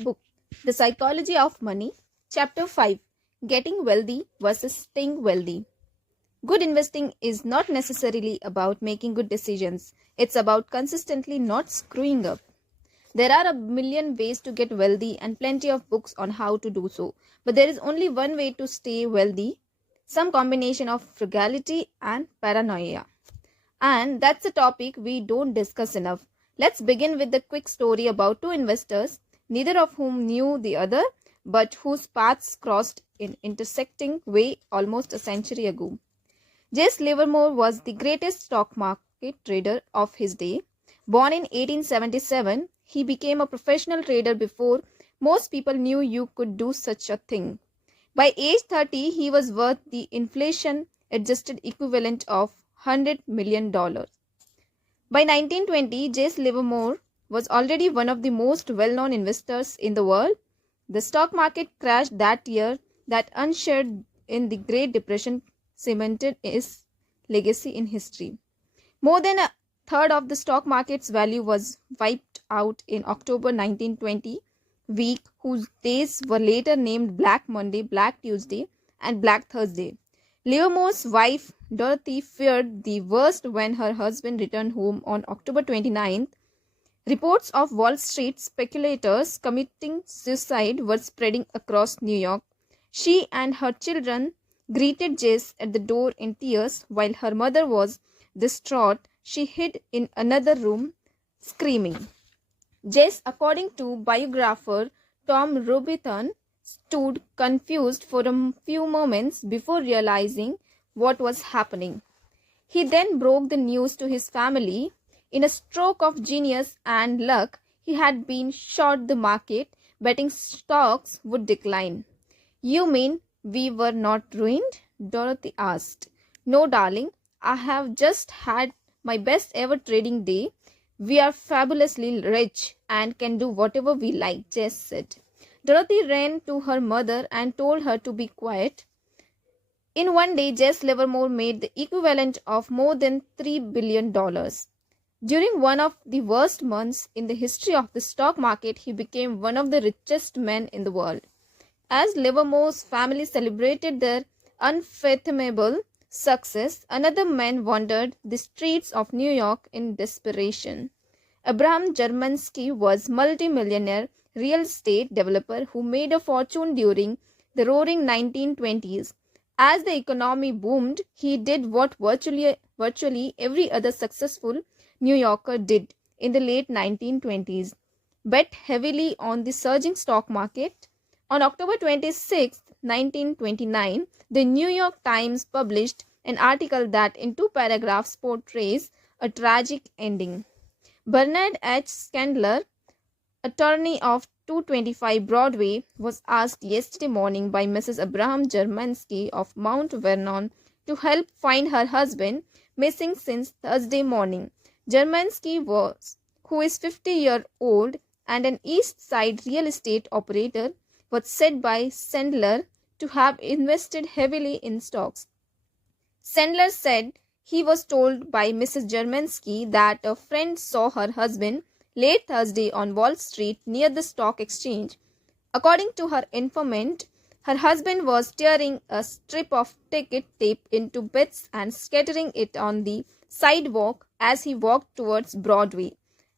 book, The Psychology of Money, Chapter 5, Getting Wealthy versus Staying Wealthy. Good investing is not necessarily about making good decisions. It's about consistently not screwing up. There are a million ways to get wealthy and plenty of books on how to do so. But there is only one way to stay wealthy, some combination of frugality and paranoia. And that's a topic we don't discuss enough. Let's begin with the quick story about two investors, neither of whom knew the other, but whose paths crossed in intersecting way almost a century ago. Jesse Livermore was the greatest stock market trader of his day. Born in 1877, he became a professional trader before most people knew you could do such a thing. By age 30, he was worth the inflation-adjusted equivalent of $100 million. By 1920, Jesse Livermore was already one of the most well-known investors in the world. The stock market crash that year, that unshared in the Great Depression, cemented his legacy in history. More than a third of the stock market's value was wiped out in October 1920 week, whose days were later named Black Monday, Black Tuesday, and Black Thursday. Livermore's wife, Dorothy, feared the worst when her husband returned home on October 29th. Reports of Wall Street speculators committing suicide were spreading across New York. She and her children greeted Jesse at the door in tears, while her mother was distraught. She hid in another room, screaming. Jesse, according to biographer Tom Robinson, stood confused for a few moments before realizing what was happening. He then broke the news to his family. In a stroke of genius and luck, he had been short the market, betting stocks would decline. "You mean we were not ruined?" Dorothy asked. "No, darling. I have just had my best ever trading day. We are fabulously rich and can do whatever we like," Jess said. Dorothy ran to her mother and told her to be quiet. In one day, Jesse Livermore made the equivalent of more than $3 billion. During one of the worst months in the history of the stock market, he became one of the richest men in the world. As Livermore's family celebrated their unfathomable success, another man wandered the streets of New York in desperation. Abraham Germansky was multi-millionaire real estate developer who made a fortune during the roaring 1920s. As the economy boomed, he did what virtually every other successful New Yorker did in the late 1920s, bet heavily on the surging stock market. On October 26, 1929, the New York Times published an article that in two paragraphs portrays a tragic ending. Bernard H. Scandler, attorney of 225 Broadway, was asked yesterday morning by Mrs. Abraham Germansky of Mount Vernon to help find her husband, missing since Thursday morning. Germansky, who is 50-year-old and an East Side real estate operator, was said by Sandler to have invested heavily in stocks. Sandler said he was told by Mrs. Germansky that a friend saw her husband late Thursday on Wall Street near the stock exchange. According to her informant, her husband was tearing a strip of ticket tape into bits and scattering it on the sidewalk as he walked towards Broadway.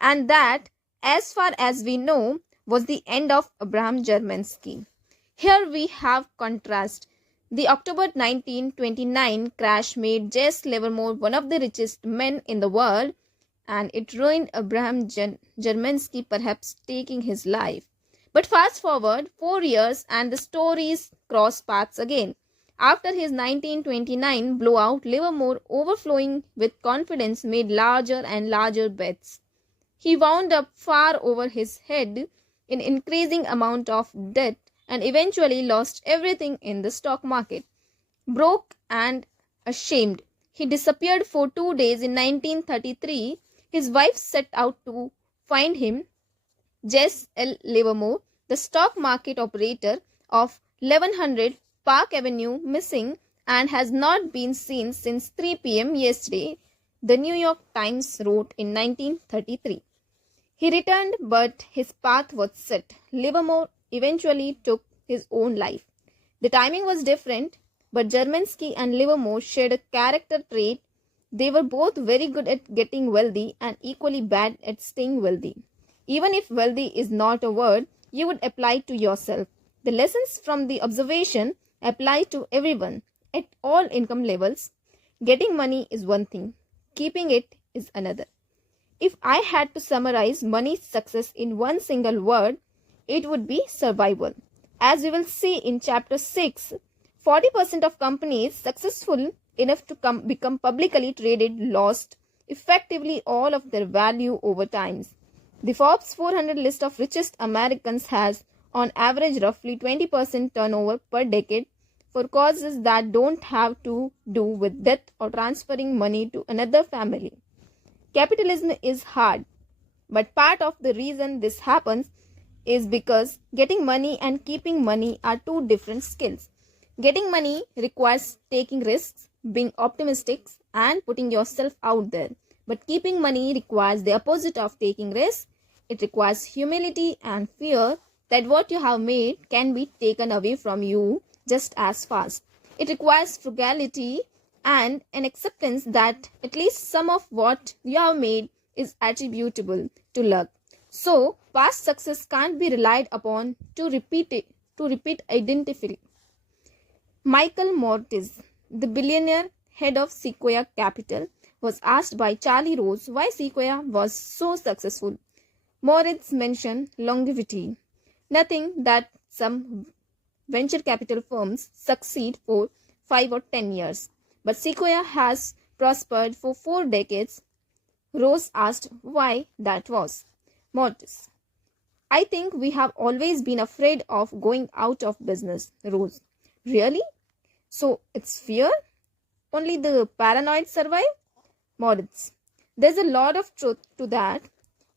And that, as far as we know, was the end of Abraham Germansky. Here we have contrast. The October 1929 crash made Jesse Livermore one of the richest men in the world, and it ruined Abraham Germansky, perhaps taking his life. But fast forward 4 years and the stories cross paths again. After his 1929 blowout, Livermore, overflowing with confidence, made larger and larger bets. He wound up far over his head in increasing amount of debt and eventually lost everything in the stock market. Broke and ashamed, he disappeared for 2 days in 1933. His wife set out to find him. Jesse L. Livermore, the stock market operator of 1100 Park Avenue, missing and has not been seen since 3 p.m. yesterday, the New York Times wrote in 1933. He returned, but his path was set. Livermore eventually took his own life. The timing was different, but Germansky and Livermore shared a character trait. They were both very good at getting wealthy and equally bad at staying wealthy. Even if wealthy is not a word you would apply to yourself, the lessons from the observation apply to everyone at all income levels. Getting money is one thing, keeping it is another. If I had to summarize money's success in one single word, it would be survival. As we will see in chapter 6, 40% of companies successful enough to become publicly traded lost effectively all of their value over time. The Forbes 400 list of richest Americans has on average roughly 20% turnover per decade for causes that don't have to do with death or transferring money to another family. Capitalism is hard, but part of the reason this happens is because getting money and keeping money are two different skills. Getting money requires taking risks, being optimistic, and putting yourself out there. But keeping money requires the opposite of taking risks. It requires humility and fear that what you have made can be taken away from you just as fast. It requires frugality and an acceptance that at least some of what you have made is attributable to luck. So, past success can't be relied upon to repeat identically. Michael Mortis, the billionaire head of Sequoia Capital, was asked by Charlie Rose why Sequoia was so successful. Moritz mentioned longevity, nothing that some venture capital firms succeed for 5 or 10 years. But Sequoia has prospered for 4 decades. Rose asked why that was. Mortis: I think we have always been afraid of going out of business. Rose: really? So it's fear? Only the paranoid survive? Moritz: there's a lot of truth to that.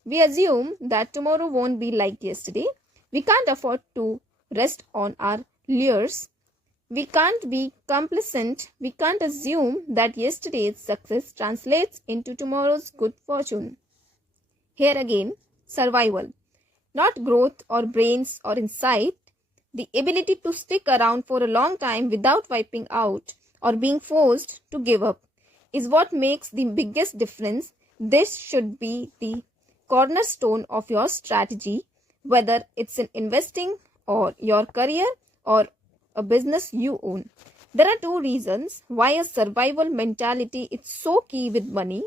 We assume that tomorrow won't be like yesterday. We can't afford to rest on our laurels. We can't be complacent. We can't assume that yesterday's success translates into tomorrow's good fortune. Here again, survival, not growth or brains or insight. The ability to stick around for a long time without wiping out or being forced to give up is what makes the biggest difference. This should be the cornerstone of your strategy, whether it's in investing or your career or a business you own. There are 2 reasons why a survival mentality is so key with money.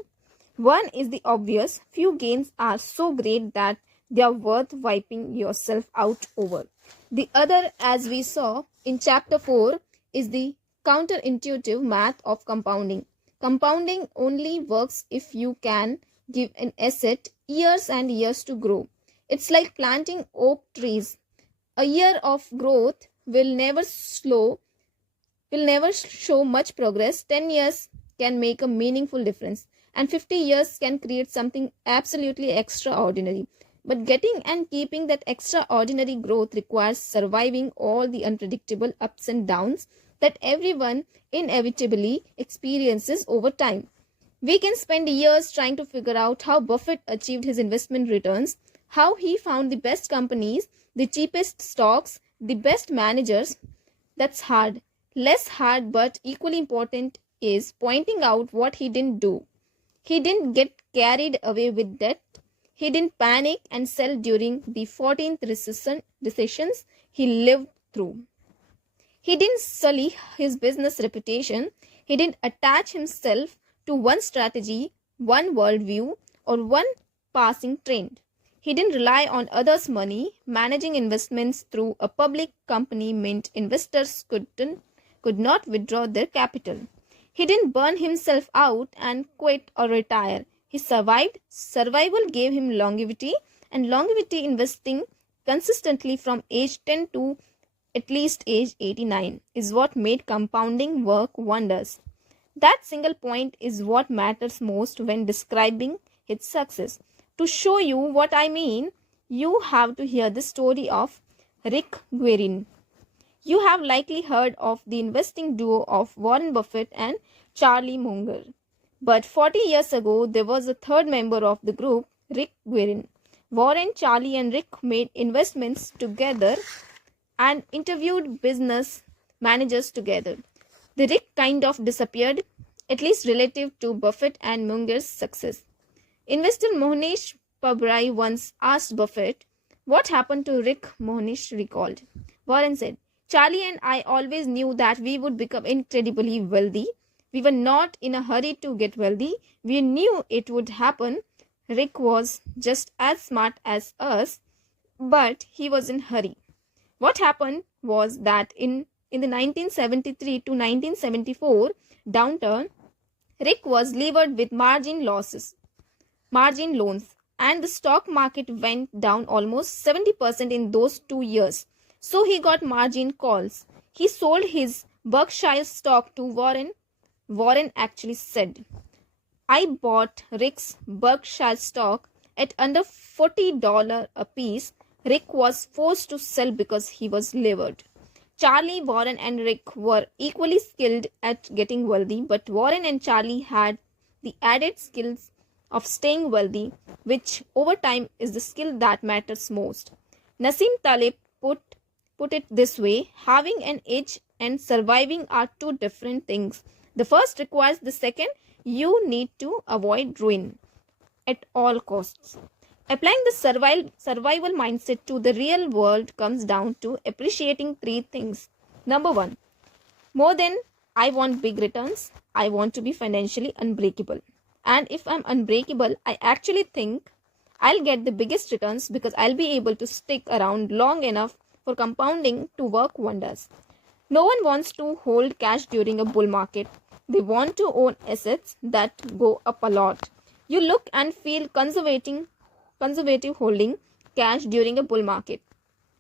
One is the obvious: few gains are so great that they are worth wiping yourself out over. The other, as we saw in chapter 4, is the counterintuitive math of compounding. Compounding only works if you can give an asset years and years to grow. It's like planting oak trees. A year of growth will never show much progress. 10 years can make a meaningful difference, and 50 years can create something absolutely extraordinary. But getting and keeping that extraordinary growth requires surviving all the unpredictable ups and downs that everyone inevitably experiences over time. We can spend years trying to figure out how Buffett achieved his investment returns, how he found the best companies, the cheapest stocks, the best managers. That's hard. Less hard but equally important is pointing out what he didn't do. He didn't get carried away with debt. He didn't panic and sell during the 14th recessions he lived through. He didn't sully his business reputation. He didn't attach himself to one strategy, one worldview, or one passing trend. He didn't rely on others' money. Managing investments through a public company meant investors could not withdraw their capital. He didn't burn himself out and quit or retire. He survived. Survival gave him longevity, and longevity, investing consistently from age 10 to at least age 89, is what made compounding work wonders. That single point is what matters most when describing its success. To show you what I mean, you have to hear the story of Rick Guerin. You have likely heard of the investing duo of Warren Buffett and Charlie Munger. But 40 years ago, there was a third member of the group, Rick Guerin. Warren, Charlie, and Rick made investments together and interviewed business managers together. The Rick kind of disappeared, at least relative to Buffett and Munger's success. Investor Mohnish Pabrai once asked Buffett what happened to Rick. Mohnish recalled. Warren said, Charlie and I always knew that we would become incredibly wealthy. We were not in a hurry to get wealthy. We knew it would happen. Rick was just as smart as us, but he was in a hurry. What happened was that in the 1973 to 1974 downturn, Rick was levered with margin loans, and the stock market went down almost 70% in those 2 years. So he got margin calls. He sold his Berkshire stock to Warren. Warren actually said, I bought Rick's Berkshire stock at under $40 a piece. Rick was forced to sell because he was levered. Charlie, Warren, and Rick were equally skilled at getting wealthy, but Warren and Charlie had the added skills of staying wealthy, which over time is the skill that matters most. Nassim Taleb put it this way, having an edge and surviving are two different things. The first requires the second. You need to avoid ruin at all costs. Applying the survival mindset to the real world comes down to appreciating three things. Number one, more than I want big returns, I want to be financially unbreakable. And if I'm unbreakable, I actually think I'll get the biggest returns because I'll be able to stick around long enough for compounding to work wonders. No one wants to hold cash during a bull market. They want to own assets that go up a lot. You look and feel conservative holding cash during a bull market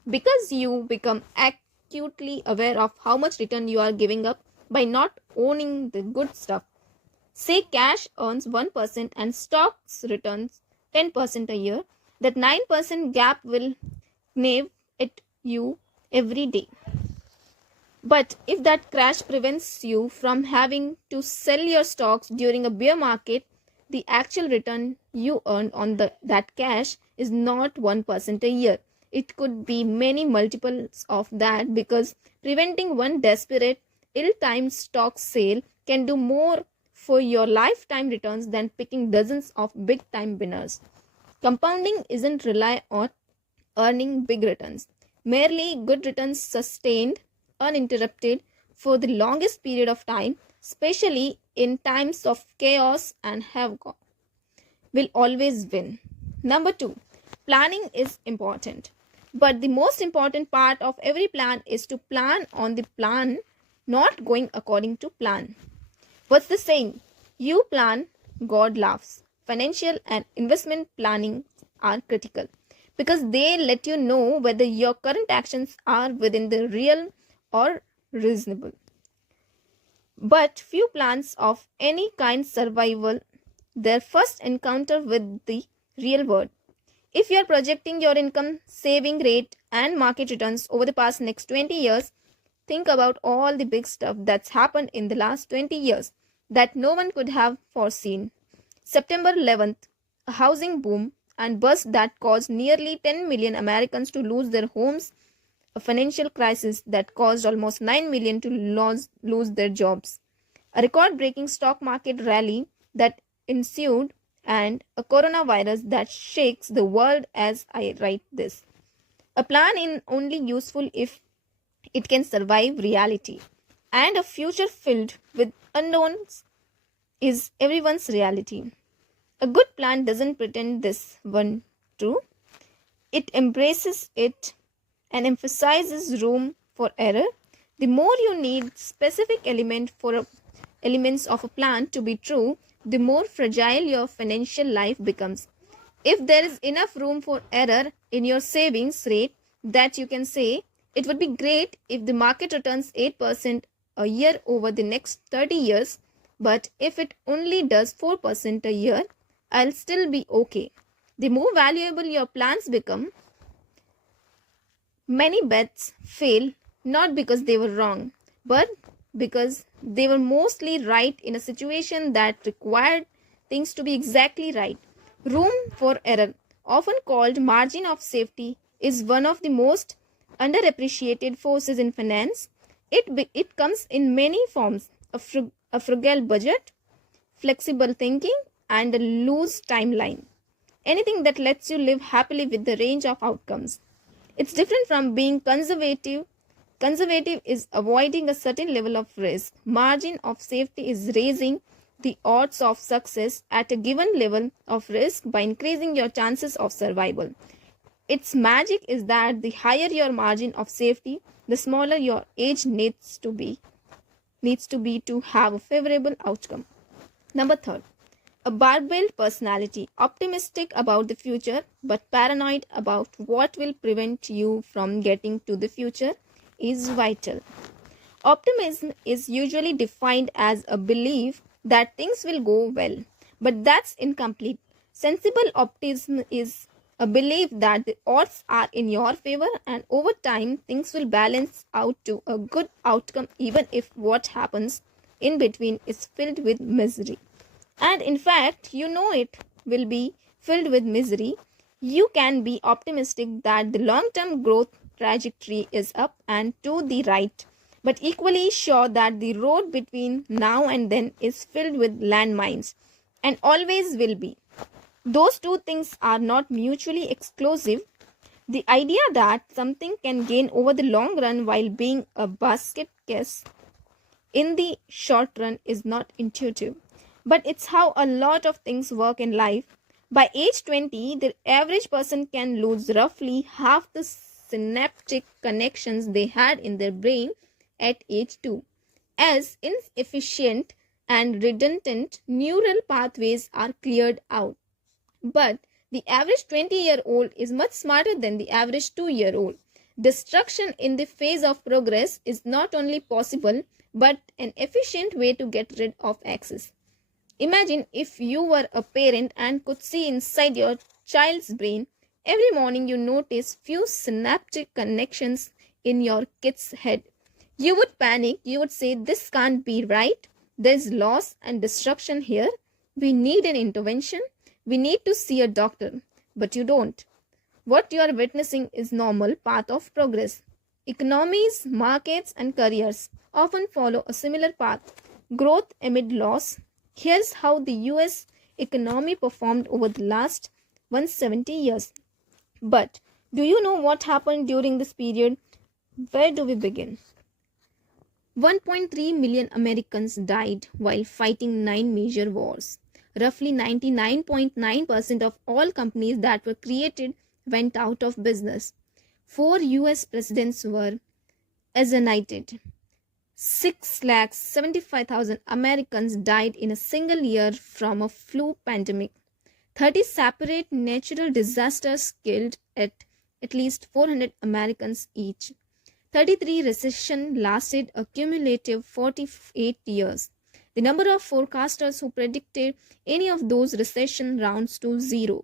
because you become acutely aware of how much return you are giving up by not owning the good stuff. Say cash earns 1% and stocks returns 10% a year. That 9% gap will gnaw at you every day. But if that crash prevents you from having to sell your stocks during a bear market, the actual return you earned on that cash is not 1% a year. It could be many multiples of that because preventing one desperate, ill-timed stock sale can do more for your lifetime returns than picking dozens of big-time winners. Compounding isn't rely on earning big returns. Merely good returns sustained uninterrupted for the longest period of time, especially in times of chaos and havoc, will always win. Number two, planning is important. But the most important part of every plan is to plan on the plan, not going according to plan. What's the saying? You plan, God laughs. Financial and investment planning are critical because they let you know whether your current actions are within the realm or reasonable. But few plans of any kind survival their first encounter with the real world. If you are projecting your income, saving rate and market returns over the past next 20 years, think about all the big stuff that's happened in the last 20 years that no one could have foreseen. September 11th, a housing boom and bust that caused nearly 10 million Americans to lose their homes, a financial crisis that caused almost 9 million to lose their jobs, a record-breaking stock market rally that ensued, and a coronavirus that shakes the world as I write this. A plan is only useful if it can survive reality, and a future filled with unknowns is everyone's reality. A good plan doesn't pretend this one true. It embraces it and emphasizes room for error. The more you need specific elements of a plan to be true, the more fragile your financial life becomes. If there is enough room for error in your savings rate that you can say, it would be great if the market returns 8% a year over the next 30 years, but if it only does 4% a year, I'll still be okay. The more valuable your plans become, many bets fail not because they were wrong, but because they were mostly right in a situation that required things to be exactly right. Room for error. often called margin of safety, is one of the most underappreciated forces in finance. It comes in many forms: a frugal budget, flexible thinking, and a loose timeline. Anything that lets you live happily with the range of outcomes. It's different from being conservative. Conservative is avoiding a certain level of risk. Margin of safety is raising the odds of success at a given level of risk by increasing your chances of survival. Its magic is that the higher your margin of safety, the smaller your age needs to be to have a favorable outcome. Number third, a barbell personality, optimistic about the future but paranoid about what will prevent you from getting to the future, is vital. Optimism is usually defined as a belief that things will go well, but that's incomplete. Sensible optimism is a belief that the odds are in your favor and over time things will balance out to a good outcome even if what happens in between is filled with misery. And in fact, it will be filled with misery. You can be optimistic that the long term growth trajectory is up and to the right, but equally sure that the road between now and then is filled with landmines and always will be. Those two things are not mutually exclusive. The idea that something can gain over the long run while being a basket case in the short run is not intuitive, but it's how a lot of things work in life. By age 20, the average person can lose roughly half the synaptic connections they had in their brain at age 2, as inefficient and redundant neural pathways are cleared out. But the average 20-year-old is much smarter than the average 2-year-old. Destruction in the phase of progress is not only possible but an efficient way to get rid of access. Imagine if you were a parent and could see inside your child's brain. Every morning you notice few synaptic connections in your kid's head. You would panic. You would say, "This can't be right. There's loss and destruction here. We need an intervention. We need to see a doctor." But you don't. What you are witnessing is normal path of progress. Economies, markets, and careers often follow a similar path. Growth amid loss. Here's how the US economy performed over the last 170 years. But do you know what happened during this period? Where do we begin? 1.3 million Americans died while fighting 9 major wars. Roughly 99.9% of all companies that were created went out of business. 4 US presidents were assassinated. 675,000 Americans died in a single year from a flu pandemic. 30 separate natural disasters killed at least 400 Americans each. 33 recessions lasted a cumulative 48 years. The number of forecasters who predicted any of those recession rounds to zero.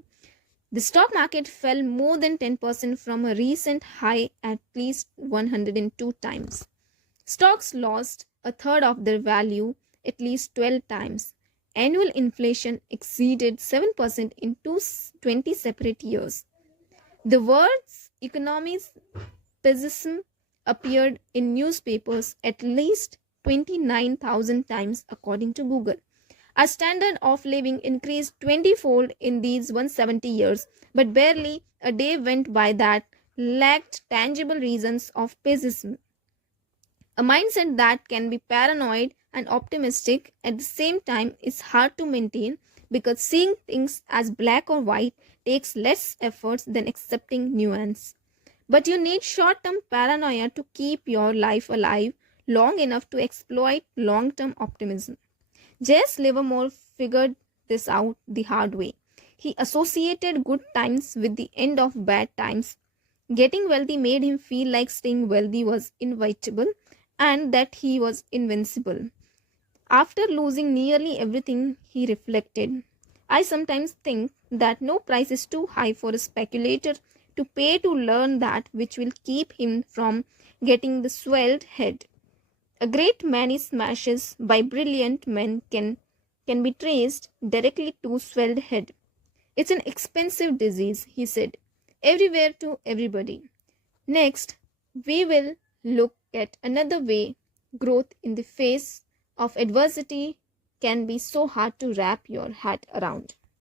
The stock market fell more than 10% from a recent high at least 102 times. Stocks lost a third of their value at least 12 times. Annual inflation exceeded 7% in 20 separate years. The words economy's pessimism appeared in newspapers at least 29,000 times according to Google. Our standard of living increased 20-fold in these 170 years, but barely a day went by that lacked tangible reasons of pessimism. A mindset that can be paranoid and optimistic at the same time is hard to maintain because seeing things as black or white takes less efforts than accepting nuance. But you need short-term paranoia to keep your life alive long enough to exploit long-term optimism. J.S. Livermore figured this out the hard way. He associated good times with the end of bad times. Getting wealthy made him feel like staying wealthy was inevitable and that he was invincible. After losing nearly everything, he reflected, "I sometimes think that no price is too high for a speculator to pay to learn that which will keep him from getting the swelled head. A great many smashes by brilliant men can be traced directly to swelled head. It's an expensive disease, he said, everywhere to everybody. Next, we will look at another way growth in the face of adversity can be so hard to wrap your head around.